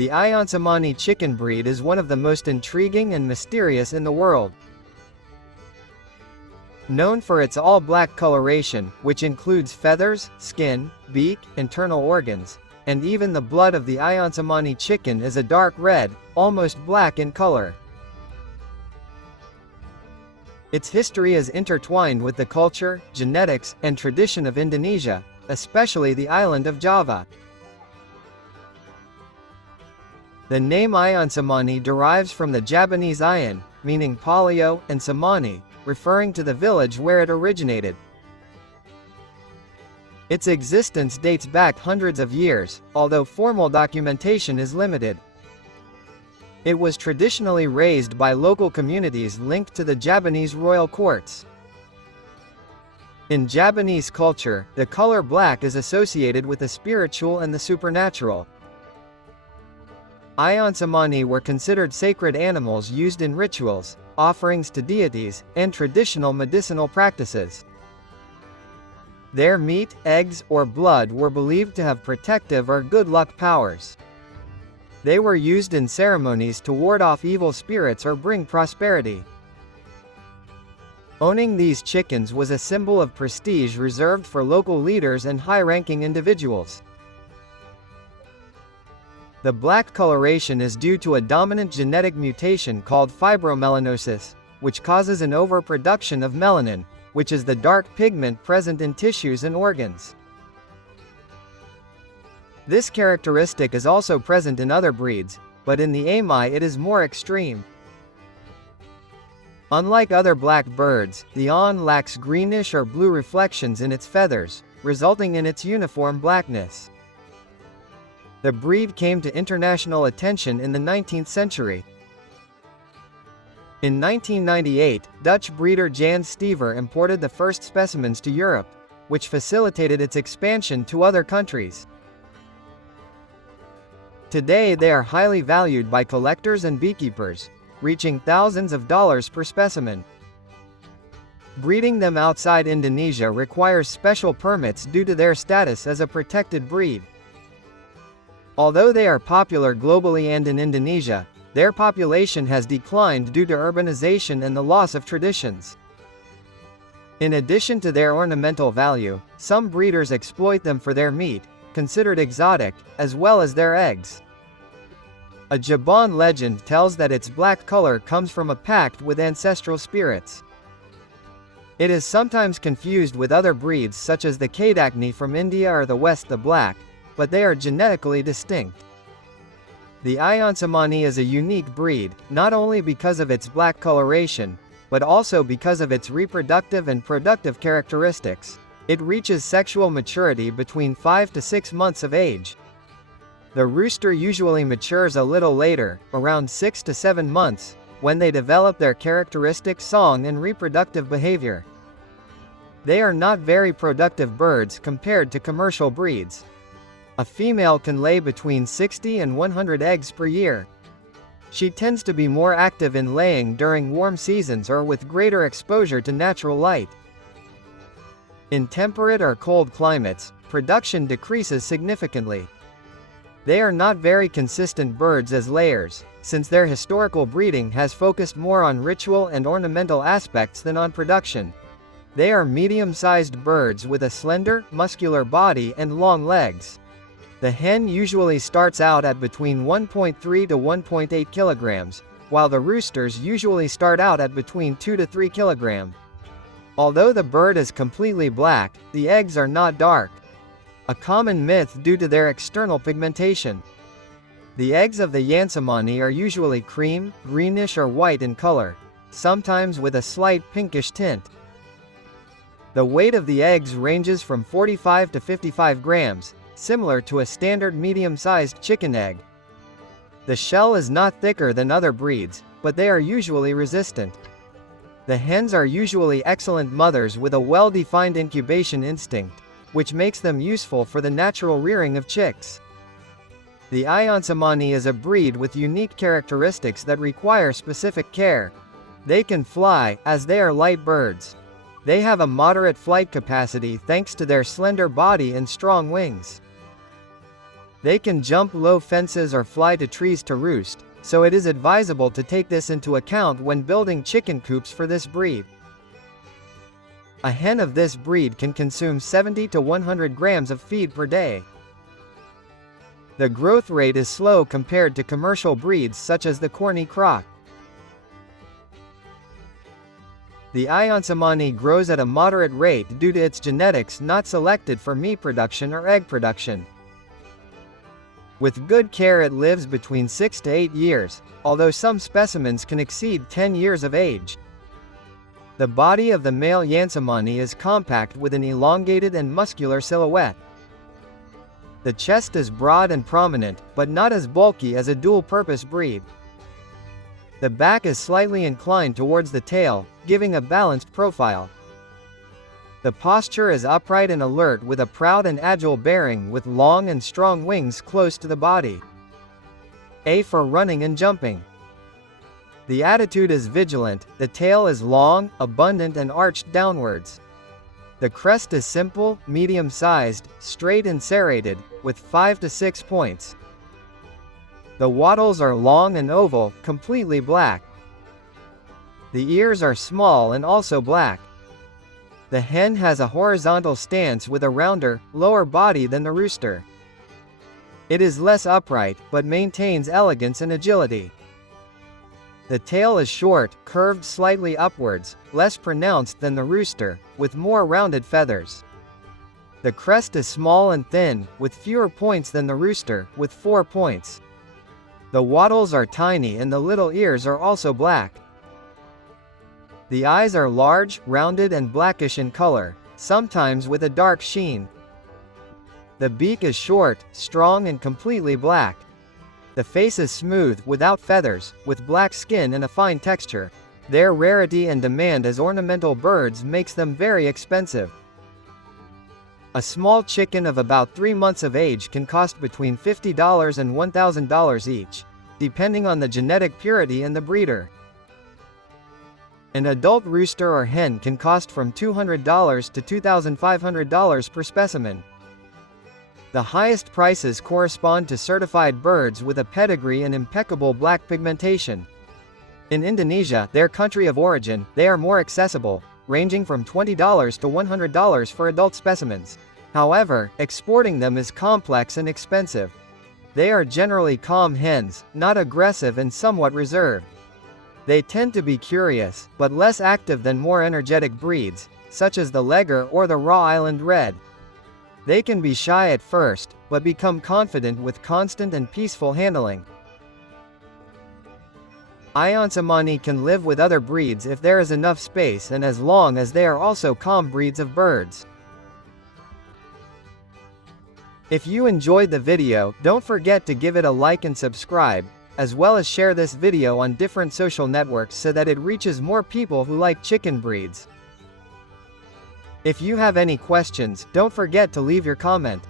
The Ayam Cemani chicken breed is one of the most intriguing and mysterious in the world. Known for its all-black coloration, which includes feathers, skin, beak, internal organs, and even the blood of the Ayam Cemani chicken is a dark red, almost black in color. Its history is intertwined with the culture, genetics, and tradition of Indonesia, especially the island of Java. The name Ayam Cemani derives from the Javanese ayan, meaning palio, and Cemani, referring to the village where it originated. Its existence dates back hundreds of years, although formal documentation is limited. It was traditionally raised by local communities linked to the Javanese royal courts. In Javanese culture, the color black is associated with the spiritual and the supernatural. Ayam Cemani were considered sacred animals used in rituals, offerings to deities, and traditional medicinal practices. Their meat, eggs, or blood were believed to have protective or good luck powers. They were used in ceremonies to ward off evil spirits or bring prosperity. Owning these chickens was a symbol of prestige reserved for local leaders and high-ranking individuals. The black coloration is due to a dominant genetic mutation called fibromelanosis, which causes an overproduction of melanin, which is the dark pigment present in tissues and organs. This characteristic is also present in other breeds, but in the Amai it is more extreme. Unlike other black birds, the ayan lacks greenish or blue reflections in its feathers, resulting in its uniform blackness. The breed came to international attention in the 19th century. In 1998, Dutch breeder Jan Stever imported the first specimens to Europe, which facilitated its expansion to other countries. Today they are highly valued by collectors and beekeepers, reaching thousands of dollars per specimen. Breeding them outside Indonesia requires special permits due to their status as a protected breed. Although they are popular globally and in Indonesia, their population has declined due to urbanization and the loss of traditions. In addition to their ornamental value, some breeders exploit them for their meat, considered exotic, as well as their eggs. A Jabon legend tells that its black color comes from a pact with ancestral spirits. It is sometimes confused with other breeds such as the Kadakni from India or the West the Black, but they are genetically distinct. The Ayam Cemani is a unique breed, not only because of its black coloration, but also because of its reproductive and productive characteristics. It reaches sexual maturity between 5 to 6 months of age. The rooster usually matures a little later, around 6 to 7 months, when they develop their characteristic song and reproductive behavior. They are not very productive birds compared to commercial breeds. A female can lay between 60 and 100 eggs per year. She tends to be more active in laying during warm seasons or with greater exposure to natural light. In temperate or cold climates, production decreases significantly. They are not very consistent birds as layers, since their historical breeding has focused more on ritual and ornamental aspects than on production. They are medium-sized birds with a slender, muscular body and long legs. The hen usually starts out at between 1.3 to 1.8 kilograms, while the roosters usually start out at between 2 to 3 kilograms. Although the bird is completely black, the eggs are not dark. A common myth due to their external pigmentation. The eggs of the Ayam Cemani are usually cream, greenish or white in color, sometimes with a slight pinkish tint. The weight of the eggs ranges from 45 to 55 grams, similar to a standard medium-sized chicken egg. The shell is not thicker than other breeds, but they are usually resistant. The hens are usually excellent mothers with a well-defined incubation instinct, which makes them useful for the natural rearing of chicks. The Ayam Cemani is a breed with unique characteristics that require specific care. They can fly, as they are light birds. They have a moderate flight capacity thanks to their slender body and strong wings. They can jump low fences or fly to trees to roost, so it is advisable to take this into account when building chicken coops for this breed. A hen of this breed can consume 70 to 100 grams of feed per day. The growth rate is slow compared to commercial breeds such as the Cornish crock. The Ayam Cemani grows at a moderate rate due to its genetics not selected for meat production or egg production. With good care it lives between 6 to 8 years, although some specimens can exceed 10 years of age. The body of the male Ayam Cemani is compact with an elongated and muscular silhouette. The chest is broad and prominent, but not as bulky as a dual-purpose breed. The back is slightly inclined towards the tail, giving a balanced profile. The posture is upright and alert with a proud and agile bearing with long and strong wings close to the body. A for running and jumping. The attitude is vigilant, the tail is long, abundant and arched downwards. The crest is simple, medium-sized, straight and serrated, with 5 to 6 points. The wattles are long and oval, completely black. The ears are small and also black. The hen has a horizontal stance with a rounder, lower body than the rooster. It is less upright, but maintains elegance and agility. The tail is short, curved slightly upwards, less pronounced than the rooster, with more rounded feathers. The crest is small and thin, with fewer points than the rooster, with 4 points. The wattles are tiny and the little ears are also black. The eyes are large, rounded and blackish in color, sometimes with a dark sheen. The beak is short, strong and completely black. The face is smooth, without feathers, with black skin and a fine texture. Their rarity and demand as ornamental birds makes them very expensive. A small chicken of about 3 months of age can cost between $50 and $1,000 each, depending on the genetic purity and the breeder. An adult rooster or hen can cost from $200 to $2,500 per specimen. The highest prices correspond to certified birds with a pedigree and impeccable black pigmentation. In Indonesia, their country of origin, they are more accessible, ranging from $20 to $100 for adult specimens. However, exporting them is complex and expensive. They are generally calm hens, not aggressive and somewhat reserved. They tend to be curious, but less active than more energetic breeds, such as the Leghorn or the Rhode Island Red. They can be shy at first, but become confident with constant and peaceful handling. Ayam Cemani can live with other breeds if there is enough space and as long as they are also calm breeds of birds. If you enjoyed the video, don't forget to give it a like and subscribe, as well as share this video on different social networks so that it reaches more people who like chicken breeds. If you have any questions, don't forget to leave your comment.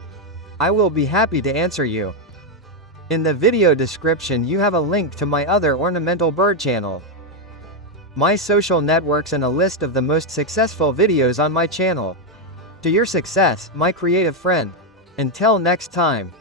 I will be happy to answer you. In the video description you have a link to my other ornamental bird channel, my social networks and a list of the most successful videos on my channel. To your success, my creative friend. Until next time.